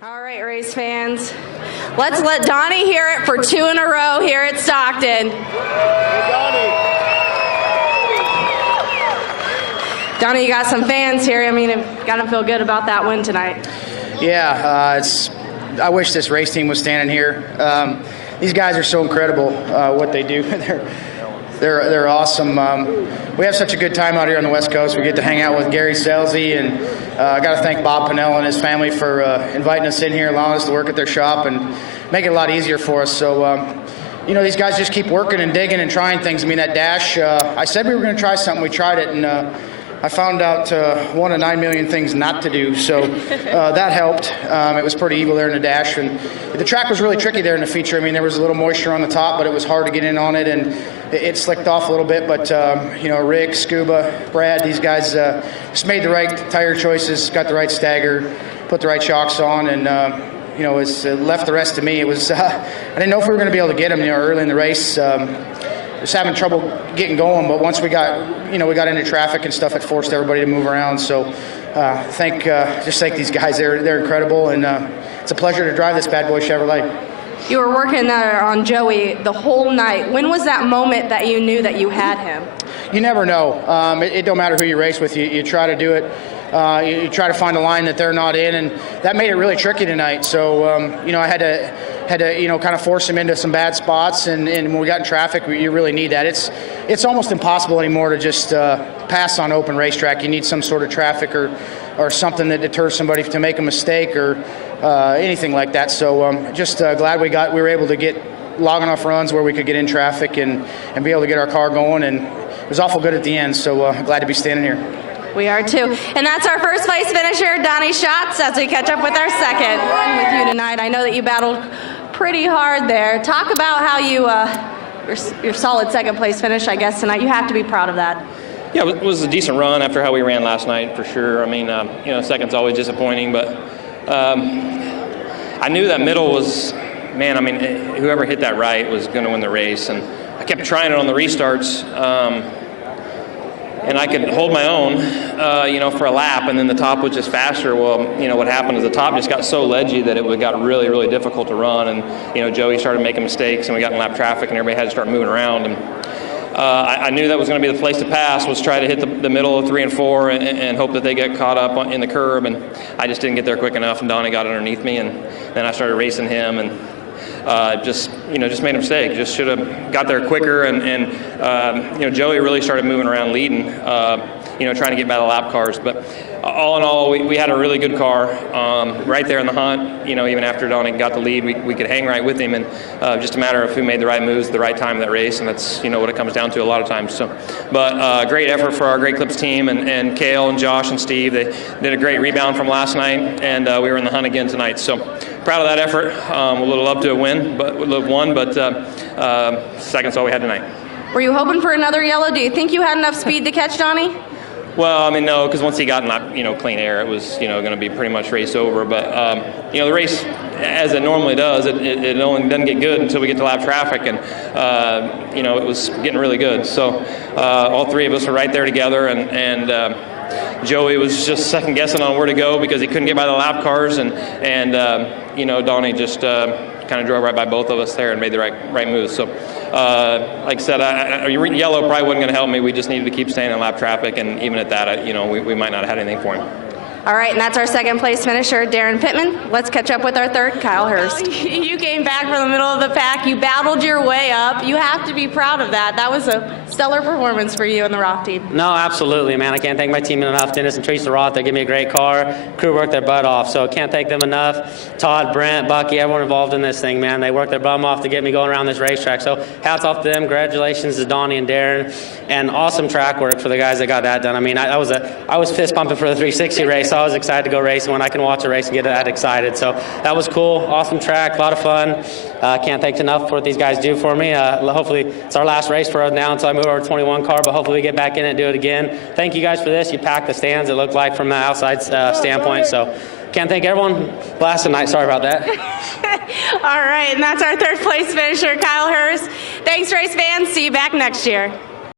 All right, race fans, let's let Donny hear it for 2 in a row here at Stockton. Donny, you got some fans here. I mean, you've got to feel good about that win tonight. Yeah, I wish this race team was standing here. These guys are so incredible, what they do. They're awesome. We have such a good time out here on the West Coast. We get to hang out with Gary Selsey, and I got to thank Bob Pinnell and his family for inviting us in here, allowing us to work at their shop, and make it a lot easier for us. So, these guys just keep working and digging and trying things. I mean, that dash, I said we were going to try something. We tried it, and I found out one of 9 million things not to do, so that helped. It was pretty evil there in the dash, and the track was really tricky there in the feature. I mean, there was a little moisture on the top, but it was hard to get in on it, and it slicked off a little bit. But Rick, Scuba, Brad, these guys just made the right tire choices, got the right stagger, put the right shocks on, and it's left the rest to me. It was I didn't know if we were going to be able to get them early in the race. Was having trouble getting going, but once we got into traffic and stuff, it forced everybody to move around. So thank these guys. They're incredible, and it's a pleasure to drive this bad boy Chevrolet. You were working there on Joey the whole night. When was that moment that you knew that you had him? You never know. It don't matter who you race with. You try to do it. You try to find a line that they're not in, and that made it really tricky tonight. So I had to kind of force him into some bad spots, and when we got in traffic, you really need that. It's almost impossible anymore to just pass on open racetrack. You need some sort of traffic or something that deters somebody to make a mistake or anything like that. So just glad we were able to get long enough runs where we could get in traffic and be able to get our car going, and it was awful good at the end. So glad to be standing here. We are too. And that's our first place finisher, Donny Schatz, as we catch up with our second run with you tonight. I know that you battled pretty hard there. Talk about how your solid second place finish, I guess, tonight. You have to be proud of that. Yeah, it was a decent run after how we ran last night, for sure. I mean, second's always disappointing, but I knew that middle was, whoever hit that right was going to win the race. And I kept trying it on the restarts. And I could hold my own, for a lap, and then the top was just faster. Well, what happened is the top just got so ledgy that it got really, really difficult to run. And, Joey started making mistakes, and we got in lap traffic, and everybody had to start moving around. And I knew that was going to be the place to pass, was try to hit the middle of 3 and 4 and hope that they get caught up in the curb. And I just didn't get there quick enough, and Donny got underneath me, and then I started racing him, and just made a mistake. Just should have got there quicker, and Joey really started moving around leading, trying to get by the lap cars. But all in all, we had a really good car right there in the hunt. Even after Donny got the lead, we could hang right with him, and just a matter of who made the right moves at the right time in that race, and that's what it comes down to a lot of times. So, but great effort for our Great Clips team, and Kale and Josh and Steve. They did a great rebound from last night, and we were in the hunt again tonight. So proud of that effort. A little up to a win, but second's all we had tonight. Were you hoping for another yellow? Do you think you had enough speed to catch Donny? Well, no, because once he got in clean air, it was going to be pretty much race over. But the race, as it normally does, it only doesn't get good until we get to lap traffic, and it was getting really good. So all three of us were right there together, and Joey was just second guessing on where to go because he couldn't get by the lap cars, and Donny just kind of drove right by both of us there and made the right moves. So, like I said, yellow probably wasn't going to help me. We just needed to keep staying in lap traffic, and even at that, we might not have had anything for him. All right, and that's our second place finisher, Daryn Pittman. Let's catch up with our third, Kyle Hirst. You came back from the middle of the pack. You battled your way up. You have to be proud of that. That was a stellar performance for you and the Roth team. No, absolutely, man. I can't thank my team enough. Dennis and Teresa Roth, they give me a great car. Crew worked their butt off, so can't thank them enough. Todd, Brent, Bucky, everyone involved in this thing, man. They worked their bum off to get me going around this racetrack. So hats off to them. Congratulations to Donny and Daryn. And awesome track work for the guys that got that done. I was fist pumping for the 360 race, so I was excited to go racing when I can watch a race and get that excited. So that was cool. Awesome track, a lot of fun. Can't thank enough for what these guys do for me. Hopefully it's our last race for us now until I move over to 21 car, but hopefully we get back in and do it again. Thank you guys for this. You packed the stands, it looked like, from the outside standpoint. So can't thank everyone. Last night, sorry about that. All right, and that's our third place finisher, Kyle Hirst. Thanks, race fans. See you back next year.